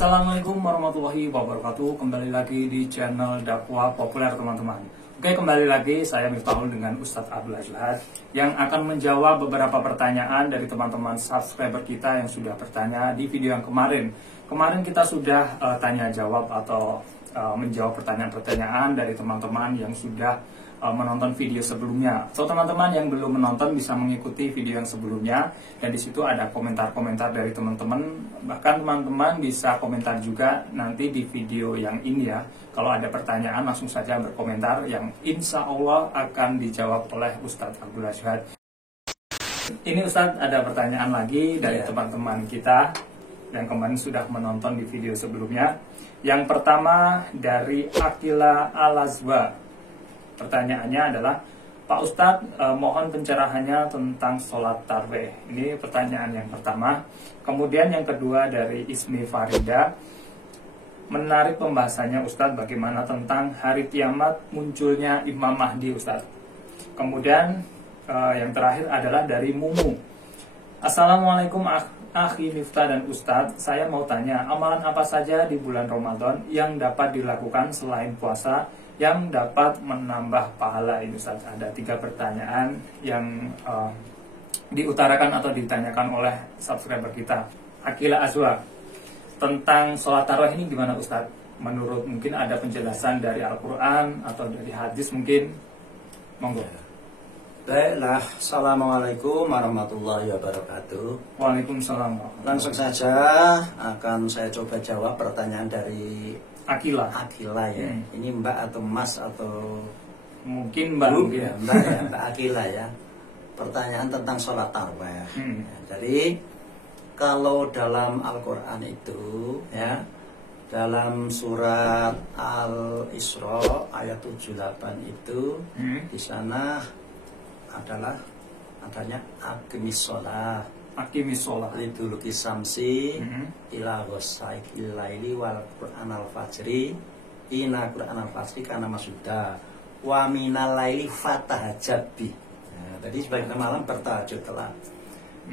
Assalamualaikum warahmatullahi wabarakatuh. Kembali lagi di channel dakwah populer teman-teman. Oke, kembali lagi saya Miftahul dengan Ustadz Abdul Azhar yang akan menjawab beberapa pertanyaan dari teman-teman subscriber kita yang sudah bertanya di video yang kemarin. Kemarin kita sudah tanya jawab atau menjawab pertanyaan-pertanyaan dari teman-teman yang sudah menonton video sebelumnya. So teman-teman yang belum menonton bisa mengikuti video yang sebelumnya, dan di situ ada komentar-komentar dari teman-teman. Bahkan teman-teman bisa komentar juga nanti di video yang ini ya. Kalau ada pertanyaan langsung saja berkomentar yang insya Allah akan dijawab oleh Ustadz Abdul Azhar. Ini Ustadz ada pertanyaan lagi dari teman-teman kita yang kemarin sudah menonton di video sebelumnya. Yang pertama dari Akila Alazwa. Pertanyaannya adalah, Pak Ustadz, mohon pencerahannya tentang sholat tarawih. Ini pertanyaan yang pertama. Kemudian yang kedua dari Ismi Farida, menarik pembahasannya Ustadz, bagaimana tentang hari kiamat munculnya Imam Mahdi Ustadz. Kemudian yang terakhir adalah dari Mumu. Assalamualaikum Akhi Miftah dan Ustadz, saya mau tanya, amalan apa saja di bulan Ramadan yang dapat dilakukan selain puasa yang dapat menambah pahala ini Ustaz? Ada 3 pertanyaan yang diutarakan atau ditanyakan oleh subscriber kita. Akila Azwa, tentang sholat tarawih ini gimana Ustaz? Menurut mungkin ada penjelasan dari Al-Quran atau dari hadis mungkin? Monggo. Baiklah, Assalamualaikum warahmatullahi wabarakatuh. Waalaikumsalam. Langsung saja akan saya coba jawab pertanyaan dari Akila ya. Ini Mbak atau Mas atau mungkin Mbak? Mungkin ya, Mbak ya, Mbak Akila ya. Pertanyaan tentang sholat tarawih. Jadi kalau dalam Al-Quran itu ya, dalam surat Al-Isra ayat 78 itu di sana adanya aqimis sholat. Aqimis sholat liduluki samsi ila ghasaikil laili wal qur'an al fajri inna qur'an al fajri kana masuda wa minal laili fatahajjat bi. Tadi sebagian malam bertahajud telah.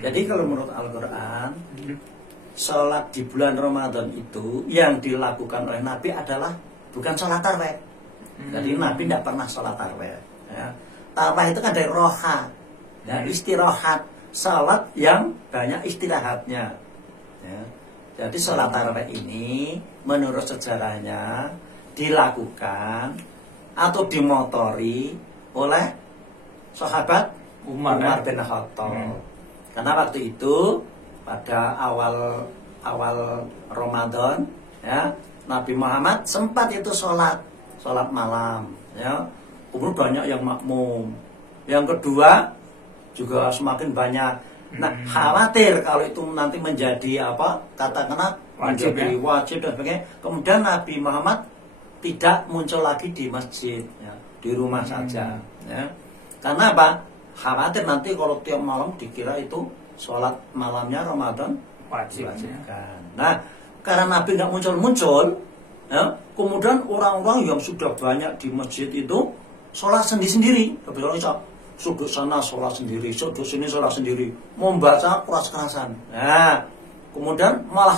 Jadi kalau menurut Al-Qur'an sholat di bulan Ramadan itu yang dilakukan oleh Nabi adalah bukan sholat tarawih. Jadi Nabi tidak pernah sholat tarawih ya. Tarawih itu kan dari roha ya, istirahat, salat yang banyak istirahatnya ya. Jadi sholat tarawih ini menurut sejarahnya dilakukan atau dimotori oleh sahabat Umar bin Khattab. Karena waktu itu pada awal Ramadan ya, Nabi Muhammad sempat itu sholat malam ya. Kemudian banyak yang makmum. Yang kedua juga semakin banyak. Nah, khawatir kalau itu nanti menjadi apa? Katakanlah menjadi wajib dan sebagainya. Kemudian Nabi Muhammad tidak muncul lagi di masjid, ya, di rumah saja. Ya. Karena apa? Khawatir nanti kalau tiap malam dikira itu sholat malamnya Ramadan wajibkan. Nah, karena Nabi nggak muncul-muncul, ya, kemudian orang-orang yang sudah banyak di masjid itu sholat sendiri-sendiri. Sudut sana sholat sendiri, sudut sini sholat sendiri, membaca keras-kerasan. Nah, kemudian malah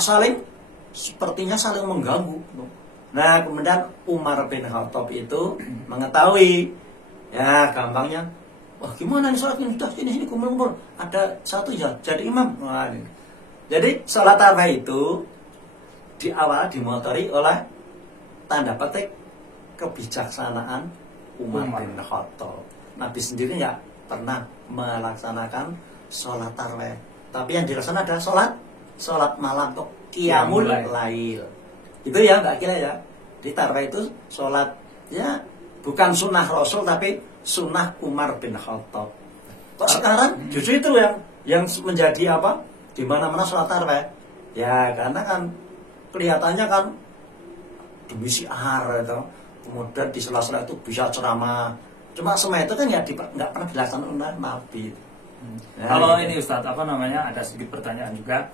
sepertinya saling mengganggu. Nah, kemudian Umar bin Khattab itu mengetahui, ya gampangnya, wah gimana nih sholat ini, sudah sini kumpul-kumpul, ada satu ya jadi imam. Nah, jadi sholat tarawih itu di awal dimotori oleh tanda petik kebijaksanaan Umar bin Khattab. Nabi sendiri ya pernah melaksanakan sholat tarawih, tapi yang dilaksanakan adalah sholat malam atau qiyamul lail. Itu ya Mbak Kila ya. Di tarawih itu sholat ya bukan sunnah Rasul tapi sunnah Umar bin Khattab. Kok sekarang justru itu yang menjadi apa? Di mana-mana sholat tarawih. Ya karena kan kelihatannya kan demi syiar itu. Kemudian di sela-sela itu bisa ceramah. Cuma semua itu kan ya nggak pernah dilaksanakan oleh Nabi. Kalau ini Ustadz, ada sedikit pertanyaan juga.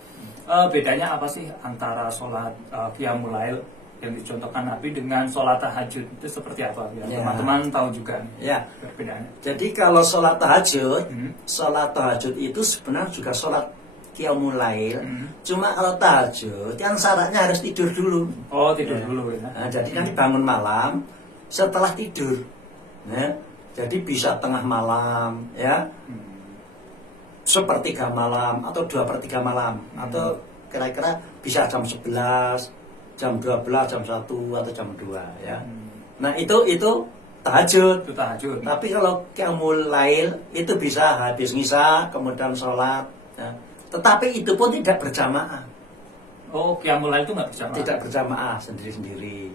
Bedanya apa sih antara sholat qiyamul lail yang dicontohkan Nabi dengan sholat tahajud itu seperti apa? Teman-teman tahu juga ya perbedaannya. Jadi kalau sholat tahajud itu sebenarnya juga sholat qiyamul lail. Cuma kalau tahajud kan syaratnya harus tidur dulu. Oh, tidur dulu ya. Nah, jadi nanti bangun malam setelah tidur. Ya. Jadi bisa tengah malam ya. Sepertiga malam atau 2/3 malam atau kira-kira bisa jam 11, jam 12, jam 1 atau jam 2 ya. Nah, itu tahajud. Itu tahajud. Tapi kalau qiyamul lail itu bisa habis ngisa kemudian sholat ya. Tetapi itu pun tidak berjamaah. Oh, qiyamul lail itu nggak berjamaah. Tidak berjamaah, sendiri-sendiri.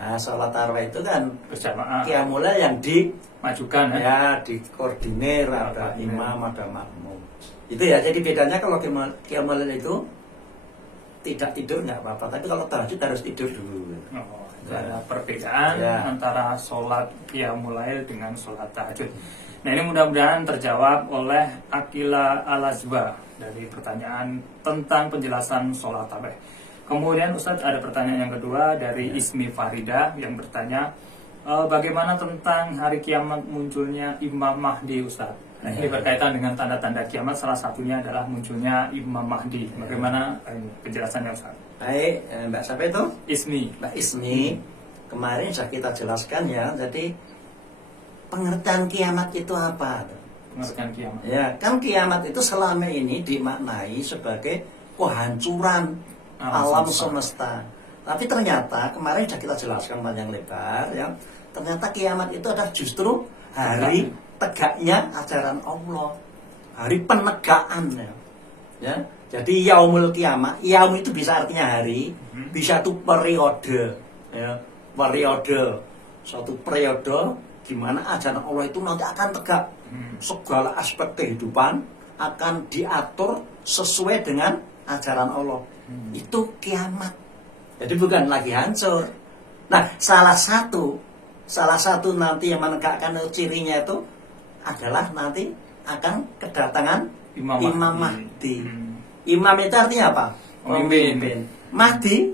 Nah, sholat tarawih itu kan Berjamaah. qiyamul lail yang Majukan ya. ya dikoordinir, ada imam, ada makmum. Itu ya, jadi bedanya kalau qiyamul lail itu tidak tidur nggak apa-apa, tapi kalau tahajud harus tidur dulu. Oh, ada perbedaan antara sholat qiyamul lail dengan sholat tahajud. Nah, ini mudah-mudahan terjawab oleh Akila Al-Azba dari pertanyaan tentang penjelasan sholat tarawih. Kemudian Ustadz ada pertanyaan yang kedua dari Ismi Farida yang bertanya, bagaimana tentang hari kiamat munculnya Imam Mahdi, Ustadz? Nah, ini berkaitan dengan tanda-tanda kiamat, salah satunya adalah munculnya Imam Mahdi. Bagaimana penjelasannya, Ustaz? Baik, Mbak siapa itu? Ismi. Mbak Ismi, kemarin sudah kita jelaskan ya. Jadi pengertian kiamat itu apa? Pengertian kiamat. Ya, kan kiamat itu selama ini dimaknai sebagai kehancuran alam semesta. Tapi ternyata kemarin sudah kita jelaskan panjang lebar ya. Ternyata kiamat itu adalah justru hari tegaknya ajaran Allah, hari penegakan ya. Jadi yaumul kiamat, yaum itu bisa artinya hari, bisa itu periode ya, periode, suatu periode di mana ajaran Allah itu nanti akan tegak. Segala aspek kehidupan akan diatur sesuai dengan ajaran Allah. Itu kiamat. Jadi bukan lagi hancur. Nah, salah satu nanti yang menegakkan cirinya itu adalah nanti akan kedatangan Imam Mahdi. Imam itu artinya apa? Pemimpin. Mahdi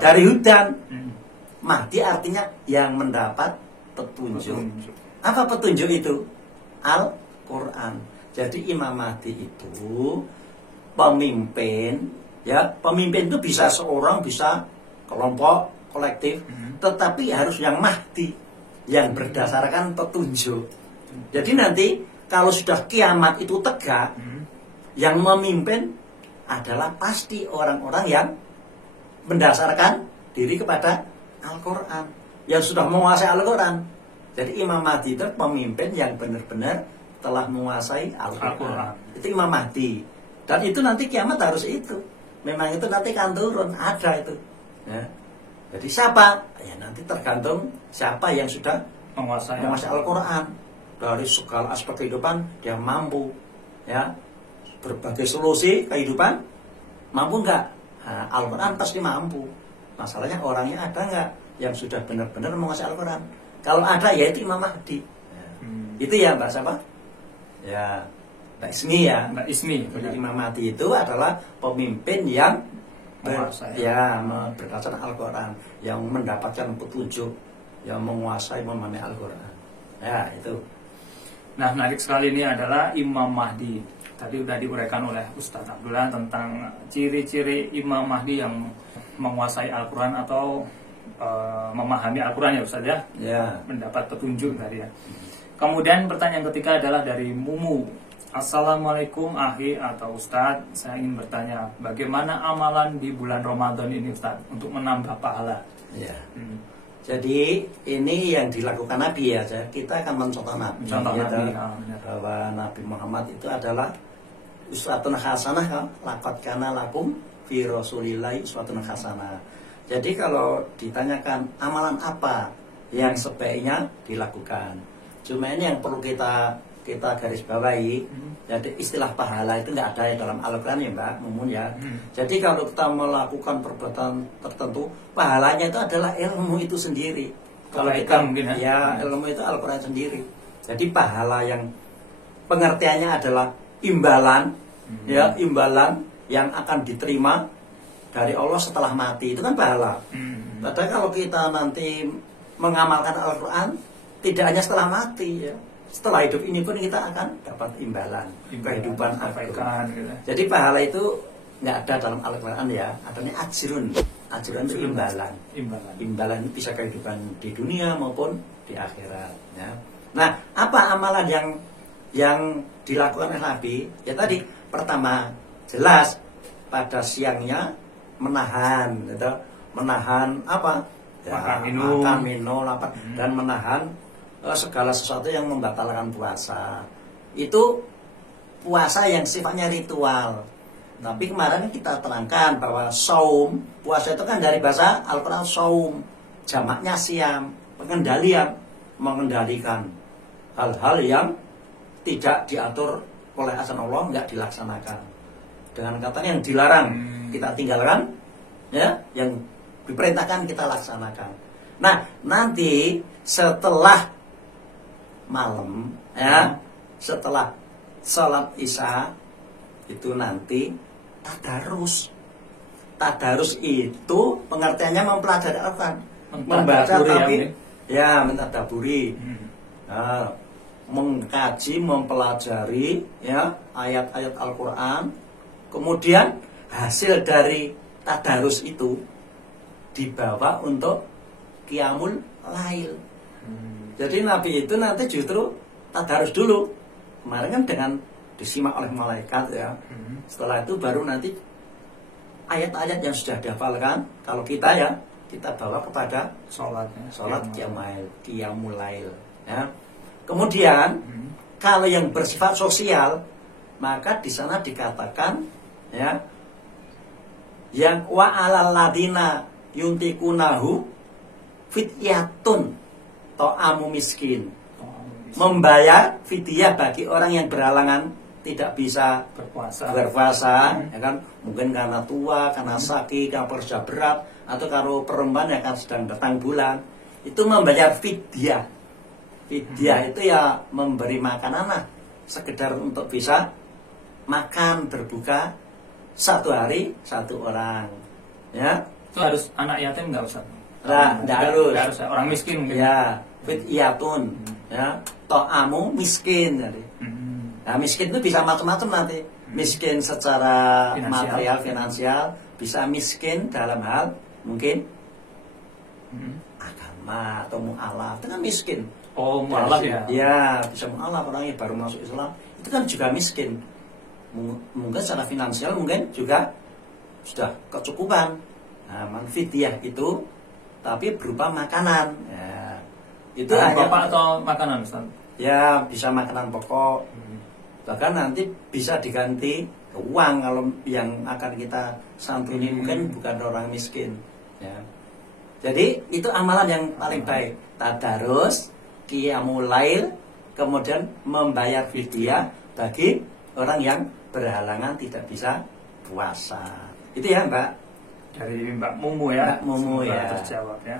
dari hudan. Mahdi artinya yang mendapat petunjuk. Apa petunjuk itu? Al-Quran. Jadi Imam Mahdi itu pemimpin. Ya, pemimpin itu bisa seorang, bisa kelompok, kolektif, tetapi harus yang Mahdi, yang berdasarkan petunjuk. Jadi nanti kalau sudah kiamat itu tegak, yang memimpin adalah pasti orang-orang yang mendasarkan diri kepada Al-Quran, yang sudah menguasai Al-Quran. Jadi Imam Mahdi itu pemimpin yang benar-benar telah menguasai Al-Quran. Itu Imam Mahdi. Dan itu nanti kiamat harus itu. Memang itu nanti akan turun, ada itu. Ya. Jadi siapa? Ya nanti tergantung siapa yang sudah menguasai Al-Quran. Dari segala aspek kehidupan dia mampu, ya, berbagai solusi kehidupan mampu nggak? Nah, Al-Quran pasti mampu. Masalahnya orangnya ada nggak yang sudah benar-benar menguasai Al-Quran? Kalau ada ya itu Imam Mahdi. Ya. Itu ya Mbak siapa? Ya Mbak Ismi ya. Mbak Ismi. Jadi Imam Mahdi itu adalah pemimpin yang berdasarkan Al-Quran, yang mendapatkan petunjuk, yang menguasai memahami Al-Quran. Ya itu. Nah, menarik sekali ini adalah Imam Mahdi. Tadi sudah diuraikan oleh Ustadz Abdullah tentang ciri-ciri Imam Mahdi yang menguasai Al-Quran atau memahami Al-Quran ya Ustadz ya? Ya. Mendapat petunjuk tadi ya. Kemudian pertanyaan ketiga adalah dari Mumu. Assalamualaikum Ahi atau Ustadz, saya ingin bertanya, bagaimana amalan di bulan Ramadan ini Ustadz untuk menambah pahala? Ya. Jadi ini yang dilakukan Nabi ya, kita akan mencontoh Nabi. Contoh ya, Nabi bahwa Nabi Muhammad itu adalah uswatun hasanah kan, laqad kana lakum fi Rasulillahi uswatun hasanah. Jadi kalau ditanyakan amalan apa yang sebaiknya dilakukan, cuma ini yang perlu kita garis bawahi. Jadi istilah pahala itu nggak ada ya dalam Al-Quran ya Mbak Mumun ya. Jadi kalau kita melakukan perbuatan tertentu, pahalanya itu adalah ilmu itu sendiri. Kalau kita mungkin ya ilmu itu Al-Quran sendiri. Jadi pahala yang pengertiannya adalah imbalan, ya imbalan yang akan diterima dari Allah setelah mati, itu kan pahala. Padahal kalau kita nanti mengamalkan Al-Quran tidak hanya setelah mati ya. setelah hidup ini pun kita akan dapat imbalan kehidupan kebaikan agung. gitu. Jadi pahala itu nggak ada dalam Al-Quran ya, adanya ajrun. Ajrun itu imbalan. Imbalan itu bisa kehidupan di dunia maupun di akhirat. Ya. Nah, apa amalan yang dilakukan oleh Nabi? Ya tadi pertama jelas pada siangnya menahan, gitu. Menahan apa? Ya, makan minum, lapar, dan menahan segala sesuatu yang membatalkan puasa. Itu puasa yang sifatnya ritual. Tapi kemarin kita terangkan bahwa saum, puasa itu kan dari bahasa Al-Quran saum, jamaknya siam, pengendalian, mengendalikan hal-hal yang tidak diatur oleh azan Allah, nggak dilaksanakan. Dengan kata yang dilarang kita tinggalkan, ya, yang diperintahkan kita laksanakan. Nah, nanti setelah malam, ya, setelah sholat isya itu nanti tadarus. Tadarus itu pengertiannya mempelajari Al-Quran, membaca tapi ya mentadaburi, mengkaji, mempelajari ya ayat-ayat Al-Quran. Kemudian hasil dari tadarus itu dibawa untuk qiyamul lail. Jadi Nabi itu nanti justru tadarus dulu. Kemarin kan dengan disimak oleh malaikat ya. Setelah itu baru nanti ayat-ayat yang sudah dihafalkan, kalau kita ya, kita bawa kepada sholat qiyamul lail ya. Kemudian kalau yang bersifat sosial, maka di sana dikatakan ya, yang wa alal ladina yuntikunahu fityatun ta'amu miskin. Membayar fidyah bagi orang yang berhalangan tidak bisa berpuasa, ya kan? Mungkin karena tua, karena sakit, karena kerja berat, atau kalau perempuan yang kan sedang datang bulan, itu membayar fidyah. Fidyah itu ya memberi makanan lah, sekedar untuk bisa makan berbuka satu hari satu orang, ya. Itu harus anak yatim nggak usah? Nah, nggak harus orang miskin mungkin. Ya, fidyatun, ya, to'amu miskin jadi. Nah, miskin itu bisa macam-macam nanti. Miskin secara material, finansial, bisa miskin dalam hal mungkin agama atau mu'alaf, itu kan miskin. Oh, mu'alaf ya? Ya, bisa mu'alaf, orang yang baru masuk Islam, itu kan juga miskin. Mungkin secara finansial mungkin juga sudah kecukupan. Nah, fidyah itu tapi berupa makanan. Ya, itu hanya bapak atau makanan, Ustaz? Ya, bisa makanan pokok. Bahkan nanti bisa diganti ke uang kalau yang akan kita santuni mungkin bukan orang miskin. Ya. Jadi itu amalan yang paling baik. Tadarus, qiyamul lail, kemudian membayar fidyah bagi orang yang berhalangan tidak bisa puasa. Itu ya, Mbak. Dari Mbak Mumu ya. Mbak Mumu ya. Terjawab ya.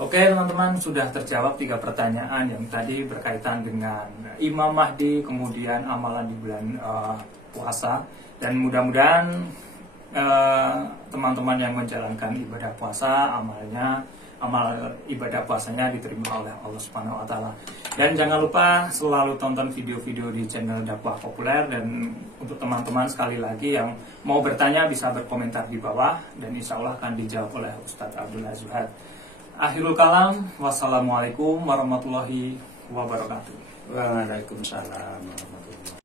Oke teman-teman, sudah terjawab 3 pertanyaan yang tadi berkaitan dengan Imam Mahdi, kemudian amalan di bulan puasa, dan mudah-mudahan teman-teman yang menjalankan ibadah puasa, amal ibadah puasanya diterima oleh Allah Subhanahu wa taala. Dan jangan lupa selalu tonton video-video di channel Dakwah Populer, dan untuk teman-teman sekali lagi yang mau bertanya bisa berkomentar di bawah dan insya Allah akan dijawab oleh Ustadz Abdul Zuhad. Akhirul kalam, wassalamualaikum warahmatullahi wabarakatuh. Waalaikumsalam warahmatullahi wabarakatuh.